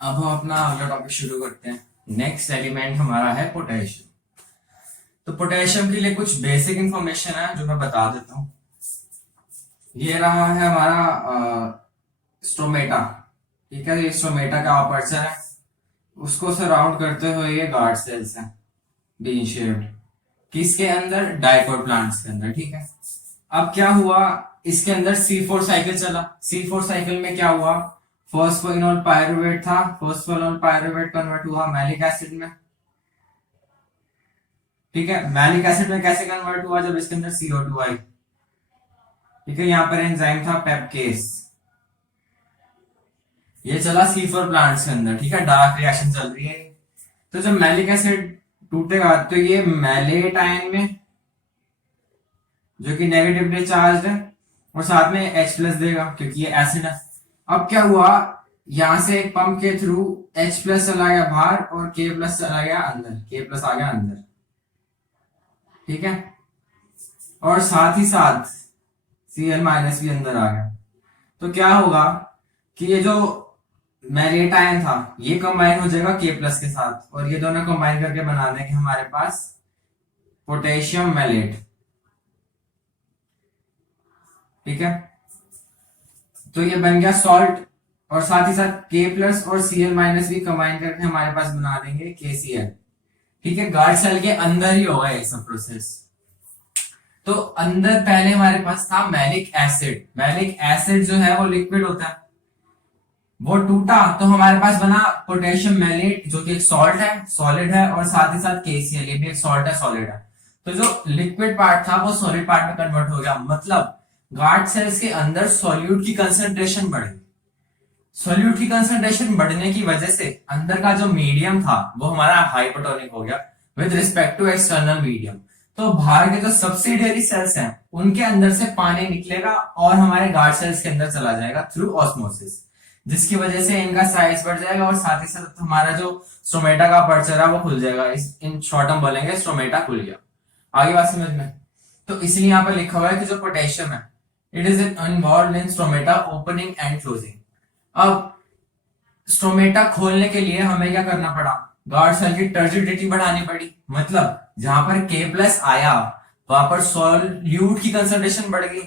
अब हम अपना अगला टॉपिक शुरू करते हैं। नेक्स्ट एलिमेंट हमारा है पोटेशियम। तो पोटेशियम के लिए कुछ बेसिक इंफॉर्मेशन है जो मैं बता देता हूँ। ये रहा है हमारा स्ट्रोमेटा। ठीक है, ये स्ट्रोमेटा का अपर्चर है, उसको सराउंड करते हुए ये गार्ड सेल्स हैं बीन शेप्ड। किसके अंदर? डाइकोट प्लांट्स के अंदर। ठीक है, अब क्या हुआ, इसके अंदर C4 साइकिल चला। C4 साइकिल में क्या हुआ, फॉस्फोइनोल पायरुवेट था, फॉस्फोइनोल पायरुवेट कन्वर्ट हुआ मैलिक एसिड में। ठीक है, मैलिक एसिड में कैसे कन्वर्ट हुआ, जब इसके अंदर CO2 आई। ठीक है, यहां पर एंजाइम था पेप्केस। ये चला C4 प्लांट्स के अंदर। ठीक है, डार्क रिएक्शन चल रही है। तो जब मैलिक एसिड टूटेगा तो ये मैलेट आयन में, जो कि नेगेटिवली चार्ज है, और साथ में H+ देगा क्योंकि ये एसिड है। अब क्या हुआ, यहां से एक पंप के थ्रू H+ चला गया बाहर और K+ चला गया अंदर, K+ आ गया अंदर। ठीक है, और साथ ही साथ Cl- भी अंदर आ गया। तो क्या होगा कि ये जो मैलेट आयन था ये कंबाइन हो जाएगा K+ के साथ, और ये दोनों कंबाइन करके बना देंगे हमारे पास पोटेशियम मैलेट। ठीक है, तो ये बन गया सॉल्ट, और साथ ही साथ K+ और Cl- भी कंबाइन करके हमारे पास बना देंगे KCl। ठीक है, गार्ड सेल के अंदर ही होगा ये सब प्रोसेस। तो अंदर पहले हमारे पास था मैलिक एसिड। मैलिक एसिड जो है वो लिक्विड होता है, वो टूटा तो हमारे पास बना पोटेशियम मैलेट, जो कि एक सॉल्ट है, सॉलिड है, और साथ ही साथ KCl, ये भी एक सॉल्ट है, सॉलिड है। तो जो लिक्विड पार्ट था वो सॉलिड पार्ट में कन्वर्ट हो गया। मतलब गार्ड सेल्स के अंदर सॉल्यूट की कंसंट्रेशन बढ़ गई। सॉल्यूट की कंसंट्रेशन बढ़ने की वजह से अंदर का जो मीडियम था वो हमारा हाइपोटोनिक हो गया with respect to external medium. तो बाहर के जो सब्सिडियरी सेल्स हैं उनके अंदर से पानी निकलेगा और हमारे गार्ड सेल्स के अंदर चला जाएगा थ्रू ऑस्मोसिस, जिसकी वजह से इनका साइज बढ़ जाएगा और साथ ही साथ हमारा जो स्ट्रोमेटा का अपर्चर है वो खुल जाएगा। इस इन शॉर्ट हम बोलेंगे स्ट्रोमेटा खुल गया। आगे बात समझ में? तो इसलिए यहाँ पर लिखा हुआ है कि जो पोटेशियम है it is involve in stromata opening and closing. अब स्ट्रोमेटा खोलने के लिए हमें क्या करना पड़ा, गार्ड सेल की टर्जिडिटी बढ़ानी पड़ी। मतलब जहां पर K+ आया वहां पर सॉल्यूट की कंसंट्रेशन बढ़ गई,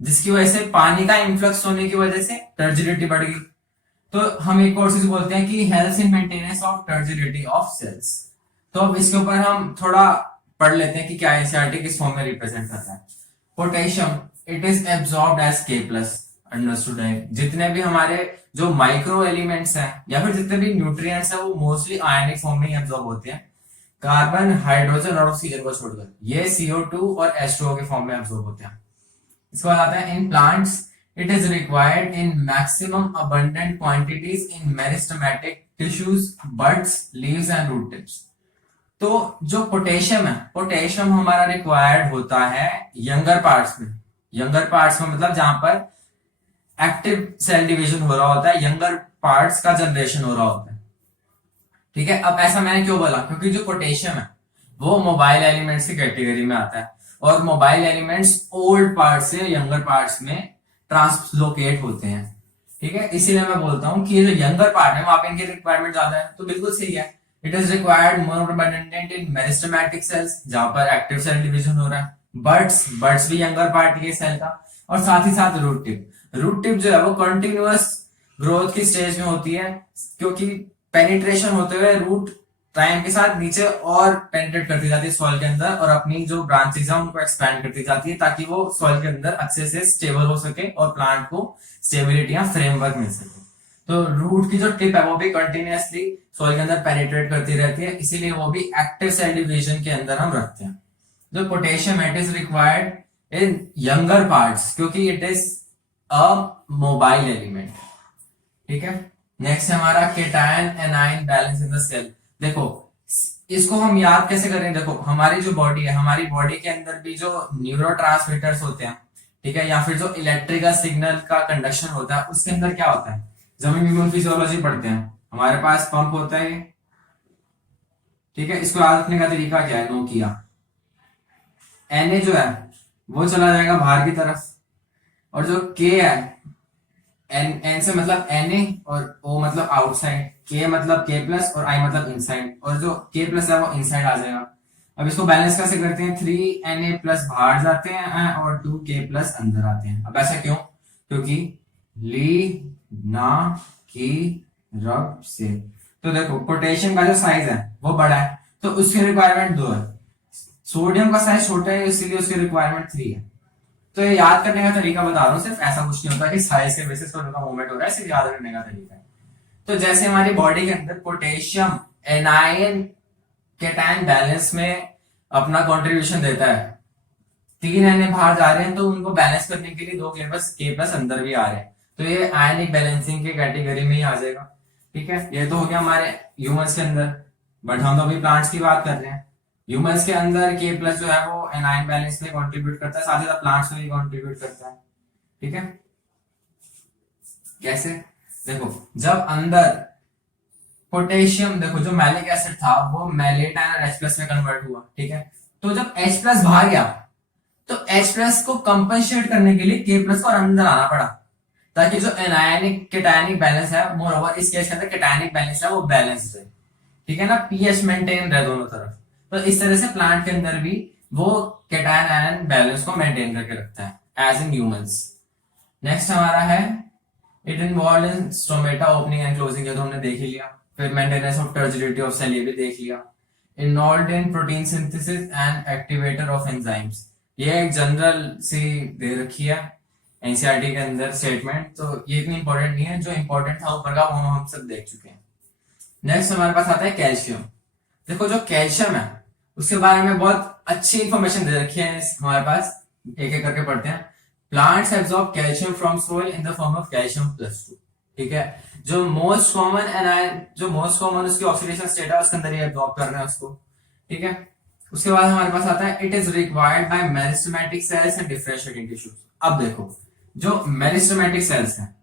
जिसकी वजह से पानी का इन्फ्लक्स होने की वजह से टर्जिडिटी बढ़ गई। तो हम एक और चीज बोलते हैं कि हेल्थ in maintenance of turgidity of cells. तो अब इसके ऊपर हम थोड़ा पढ़ लेते हैं कि क्या एनसीईआरटी किस फॉर्म में रिप्रेजेंट करता है। Potassium it is absorbed as K+। Understood है, जितने भी हमारे जो माइक्रो एलिमेंट्स हैं या फिर जितने भी न्यूट्रिएंट्स हैं वो मोस्टली आयनिक फॉर्म में ही एब्सॉर्ब होते हैं, कार्बन, हाइड्रोजन और ऑक्सीजन को छोड़कर। ये CO2 और H2O के फॉर्म में एब्सॉर्ब होते हैं। इसके बाद आता है in plants it is required in maximum abundant quantities in meristematic tissues, buds, leaves and root tips. तो जो पोटेशियम है, पोटेशियम हमारा रिक्वायर्ड होता है यंगर पार्ट्स में। यंगर पार्ट्स में मतलब जहां पर एक्टिव सेल डिवीजन हो रहा होता है, यंगर पार्ट्स का जनरेशन हो रहा होता है। ठीक है, अब ऐसा मैंने क्यों बोला, क्योंकि जो पोटेशियम है वो मोबाइल एलिमेंट्स की कैटेगरी में आता है, और मोबाइल एलिमेंट्स ओल्ड पार्ट से यंगर पार्ट्स में ट्रांसलोकेट होते हैं। ठीक है, इसीलिए मैं बोलता हूं कि ये जो यंगर पार्ट है वहां पे इनकी रिक्वायरमेंट ज्यादा है। तो बिल्कुल सही है, it is required more abundant in meristematic cells जहां पर एक्टिव सेल डिवीजन हो रहा है, बर्ड्स, बर्ड्स भी यंगर पार्ट है सेल का, और साथ ही साथ रूट टिप। रूट टिप जो है वो कंटिन्यूअस ग्रोथ की स्टेज में होती है, क्योंकि पेनिट्रेशन होते हुए रूट टाइम के साथ नीचे और पेनिट्रेट करती जाती है सॉइल के अंदर, और अपनी जो ब्रांचेस है उनको एक्सपैंड करती जाती है ताकि वो सॉइल के अंदर अच्छे से स्टेबल हो सके और प्लांट को स्टेबिलिटी या फ्रेमवर्क मिल सके। तो रूट की जो टिप है वो भी कंटिन्यूअसली सॉइल के अंदर पेनिट्रेट करती रहती है, इसीलिए वो भी एक्टिव सेल डिवीजन के अंदर हम रखते हैं। जो potassium it is required in younger parts क्योंकि it is a mobile element. ठीक है, नेक्स्ट है हमारा cation anion balance in the cell. देखो इसको हम याद कैसे करें, देखो हमारी जो बॉडी है, हमारी बॉडी के अंदर भी जो न्यूरोट्रांसमीटर्स होते हैं, ठीक है, या फिर जो इलेक्ट्रिकल सिग्नल का कंडक्शन होता है उसके अंदर क्या होता है, जब हम ह्यूमन फिजियोलॉजी पढ़ते हैं हमारे पास पंप होता है। ठीक है, इसको याद रखने का तरीका क्या है, नो किया Na जो है वो चला जाएगा बाहर की तरफ, और जो K है एन एन से मतलब Na और O मतलब आउटसाइड, K मतलब K प्लस और I मतलब इनसाइड, और जो K प्लस है वो इनसाइड आ जाएगा। अब इसको बैलेंस कैसे करते हैं, 3Na प्लस बाहर जाते हैं और 2K प्लस अंदर आते हैं। अब ऐसा क्यों, क्योंकि ली ना की रब से, तो देखो पोटेशियम का जो साइज है वो बड़ा है तो उसकी रिक्वायरमेंट 2 है, सोडियम का साइज छोटा है इसीलिए उसकी रिक्वायरमेंट 3 है। तो ये याद करने का तरीका बता रहा हूँ, सिर्फ ऐसा कुछ नहीं होता कि साइज के बेसिस पर उनका मूवमेंट हो रहा है, सिर्फ याद रखने का तरीका है। तो जैसे हमारी बॉडी के अंदर पोटेशियम एनायन कैटायन बैलेंस में अपना कंट्रीब्यूशन देता है, 3 Na बाहर जा रहे हैं तो उनको बैलेंस करने के लिए 2K प्लस अंदर भी आ रहे हैं, तो ये आयनिक बैलेंसिंग के कैटेगरी में ही आ जाएगा। ठीक है, ये तो हो गया हमारे ह्यूमंस के अंदर, बट हम तो अभी प्लांट्स की बात कर रहे हैं। ह्यूमंस के अंदर K प्लस जो है वो एनायन बैलेंस में कंट्रीब्यूट करता है, साथ ही साथ प्लांट्स में भी कंट्रीब्यूट करता है। ठीक है, कैसे, देखो जब अंदर पोटेशियम, देखो जो मैलिक एसिड था वो मैलेट आयन H प्लस में कन्वर्ट हुआ, ठीक है, तो जब H प्लस बाहर गया तो H प्लस को कंपनसेट करने के लिए K प्लस को अंदर आना पड़ा, ताकि जो एनायनिक कैटायनिक बैलेंस है, मोर ओवर इस केस के अंदर कैटायनिक बैलेंस है वो बैलेंस रहे। ठीक है ना, पीएच मेंटेन रहे दोनों तरफ। तो इस तरह से प्लांट के अंदर भी वो कैटायन आयन बैलेंस को मेंटेन करके रखता है एज इन ह्यूमंस। नेक्स्ट हमारा है it involve in stomata opening and closing, ये तो हमने देख ही लिया। फिर maintenance of turgidity of cell, ये भी देख लिया। Involve in protein synthesis and activator of enzymes, ये एक जनरल सी दे रखी है एनसीईआरटी के अंदर स्टेटमेंट, तो ये इतनी इंपॉर्टेंट नहीं है, जो इंपॉर्टेंट था ऊपर का वो हम सब देख चुके हैं। नेक्स्ट हमारे पास आता है कैल्शियम। देखो जो कैल्शियम है उसके बारे में बहुत अच्छी इंफॉर्मेशन दे रखी है हमारे पास, एक एक करके पढ़ते हैं। Plants absorb calcium from soil in the form of calcium plus 2। ठीक है, जो मोस्ट कॉमन एनायन, जो मोस्ट कॉमन उसकी ऑक्सीडेशन स्टेट है उसके अंदर ये एब्जॉर्ब कर रहे हैं उसको। ठीक है, उसके बाद हमारे पास आता है it is required by meristematic cells and differentiating tissues. अब देखो जो मेरिस्टेमेटिक सेल्स हैं,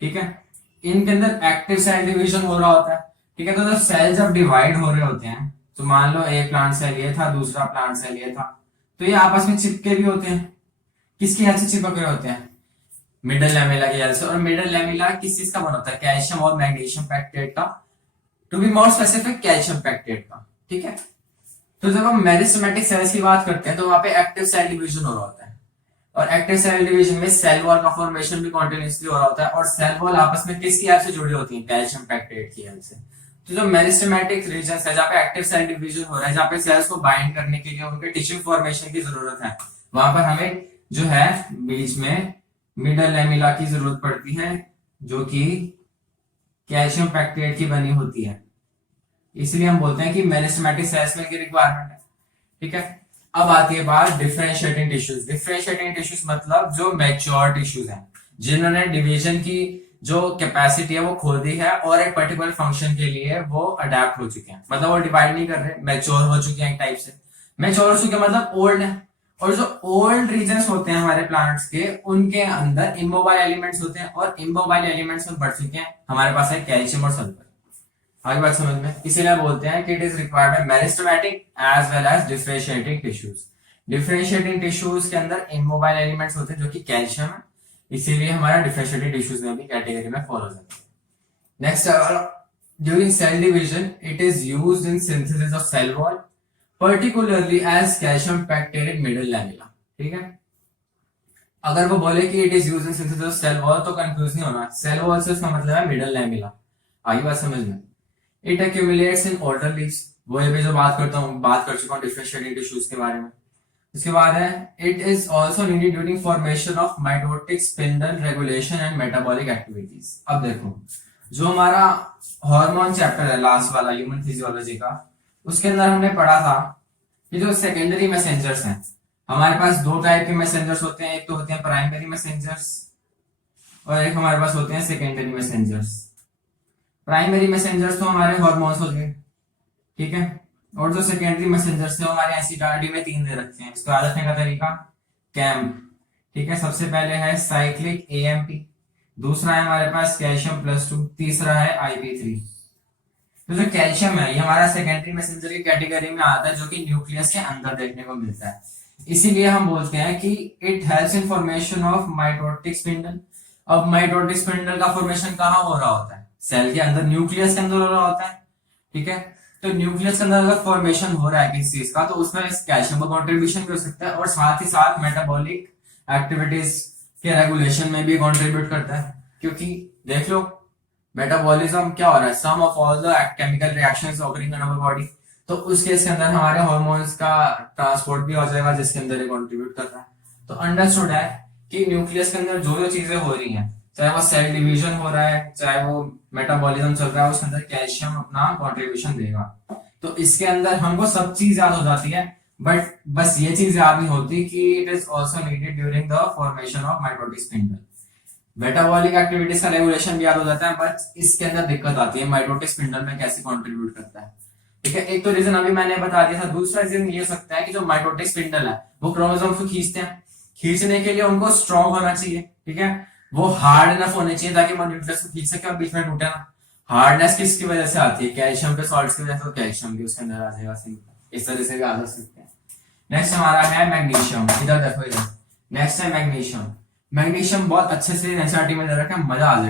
ठीक है, इनके अंदर एक्टिव सेल डिवीजन हो रहा होता है। ठीक है, तो जब सेल जब डिवाइड हो रहे होते हैं, तो मान लो एक प्लांट सेल ये था, दूसरा प्लांट सेल ये था, तो ये आपस में चिपके भी होते हैं। किसकी हेल्प से चिपक रहे होते हैं, मिडल लैमेला की हेल्प से। और मिडल लैमेला किस चीज का बना होता है, कैल्शियम और मैग्नीशियम पैक्टेट का, to be more specific calcium pectate का। ठीक है, तो जब हम मेरिस्टेमेटिक सेल्स की बात करते हैं तो वहां पे एक्टिव सेल डिवीजन हो रहा होता है, और एक्टिव सेल डिवीजन में सेल वॉल का फॉर्मेशन भी कॉन्टिन्यूसली हो रहा होता है, और सेल वॉल आपस में किसकी हेल्प से जुड़ी होती है, कैल्शियम पैक्टेट की हेल्प से। तो जो मेरिस्टेमेटिक रीजन है जहाँ पे एक्टिव सेल डिवीजन हो रहा है, जहाँ पे सेल्स को बाइंड करने के लिए उनके टिश्यू फॉर्मेशन की जरूरत है, वहां पर हमें जो है बीच में मिडल लैमेला की जरूरत पड़ती है, जो कि कैल्शियम पैक्टेट की बनी होती है। इसलिए हम बोलते हैं कि मेरिस्टेमेटिक सेल्स में की रिक्वायरमेंट है। ठीक है, अब आती है बात डिफरेंशिएटिंग टिश्यूज। डिफरेंशिएटिंग टिश्यूज मतलब जो मैच्योर टिश्यूज हैं, जिन्होंने डिवीजन की जो कैपेसिटी है वो खो दी है और एक पर्टिकुलर फंक्शन के लिए वो अडेप्ट हो चुके हैं, मतलब वो डिवाइड नहीं कर रहे, मैच्योर हो चुके हैं एक टाइप से। मैच्योर हो चुके मतलब ओल्ड है, और जो ओल्ड रीजन्स होते हैं हमारे प्लांट्स के, उनके अंदर इमोबाइल एलिमेंट्स होते हैं, और इमोबाइल एलिमेंट्स में बढ़ चुके हैं हमारे पास है कैल्शियम और सल्फर। आगे बात समझ में, इसीलिए बोलते हैं कि it is required by meristematic as well as differentiating tissues. Differentiating tissues के अंदर इमोबाइल एलिमेंट्स होते हैं जो कि कैल्शियम है, इसीलिए हमारा डिफरेंशिएटिंग टिश्यूज में भी कैटेगरी में फॉलो जाता है। Next, during cell division it is used in synthesis of cell wall, particularly as calcium pectate in middle lamella. ठीक है, अगर वो बोले कि it is used in synthesis of cell wall तो कंफ्यूज नहीं होना, सेल वॉल से उसका मतलब है मिडल लैमेला। आगे बात समझ में। It accumulates in older leaves, वो ये भी जो बात करता हूँ, बात कर चुका हूँ डिफरेंशिएटिंग टिश्यूज के बारे में। इसके बाद है it is also needed during formation of mitotic spindle regulation and metabolic activities. अब देखो जो हमारा हार्मोन चैप्टर है लास्ट वाला ह्यूमन फिजियोलॉजी का, उसके अंदर हमने पढ़ा था कि जो सेकेंडरी मैसेंजर्स हैं, हमारे पास दो टाइप के मैसेंजर्स होते हैं, एक तो होते हैं प्राइमरी मैसेंजर्स और एक हमारे पास होते हैं सेकेंडरी मैसेंजर्स। प्राइमरी मैसेंजर्स तो हमारे हार्मोन्स हो गए, ठीक है, और जो सेकेंडरी मैसेंजर्स थे हमारे एनसीईआरटी में 3 दे रखे हैं। इसको याद रखने का तरीका कैम्प, ठीक है, सबसे पहले है साइक्लिक एएमपी, दूसरा है हमारे पास कैल्शियम प्लस 2, तीसरा है आईपी3। तो जो कैल्शियम है ये हमारा सेकेंडरी मैसेंजर की कैटेगरी में आता है, जो कि न्यूक्लियस के अंदर देखने को मिलता है। इसीलिए हम बोलते हैं कि it helps in formation of mitotic spindle. अब माइटोटिक स्पिंडल का फॉर्मेशन कहाँ हो रहा होता है? सेल के अंदर, न्यूक्लियस के अंदर हो रहा होता है। ठीक है, तो न्यूक्लियस के अंदर अगर फॉर्मेशन हो रहा है किसी चीज का, तो उसमें कैल्शियम का कॉन्ट्रीब्यूशन भी हो सकता है, और साथ ही साथ मेटाबॉलिक एक्टिविटीज के रेगुलेशन में भी कॉन्ट्रीब्यूट करता है। क्योंकि देख लो, मेटाबॉलिज्म क्या हो रहा है, sum of all the chemical reactions occurring in our body. तो उस केस के अंदर हमारे हार्मोन्स का ट्रांसपोर्ट भी हो जाएगा, जिसके अंदर ये कंट्रीब्यूट कर रहा है। तो अंडरस्टूड है कि न्यूक्लियस के अंदर जो जो चीजें हो रही हैं, चाहे वो सेल डिवीजन हो रहा है, चाहे वो मेटाबॉलिज्म चल रहा है, उसके अंदर कैल्शियम अपना कंट्रीब्यूशन देगा। तो इसके अंदर हमको सब चीज याद हो जाती है, बट बस ये चीज याद नहीं होती कि it is also needed during the formation of mitotic spindle. Metabolic activities का रेगुलेशन भी याद हो जाता है, बट इसके अंदर दिक्कत आती है माइटोटिक स्पिंडल में कैसे कंट्रीब्यूट करता है। ठीक है, एक तो रीजन अभी मैंने बता दिया था। दूसरा रीजन ये हो सकता है कि जो माइटोटिक स्पिंडल है वो क्रोमोसोम को खींचते हैं, खींचने के लिए उनको स्ट्रॉन्ग होना चाहिए। ठीक है, वो हार्ड इनफ होने चाहिए ताकि वो न्यूक्लियस को खींच सके और बीच में टूटे ना। हार्डनेस किसकी वजह से आती है? कैल्शियम के सॉल्ट्स की वजह से। तो कैल्शियम भी उसके अंदर आ जाएगा, सिंपल इस तरह से भी आ जा सकते हैं। नेक्स्ट हमारा है मैग्नीशियम। इधर देखो, इधर नेक्स्ट है मैग्नीशियम। मैग्नीशियम बहुत अच्छे से एनसीईआरटी में दे रखा है, मजा आ जाएगा।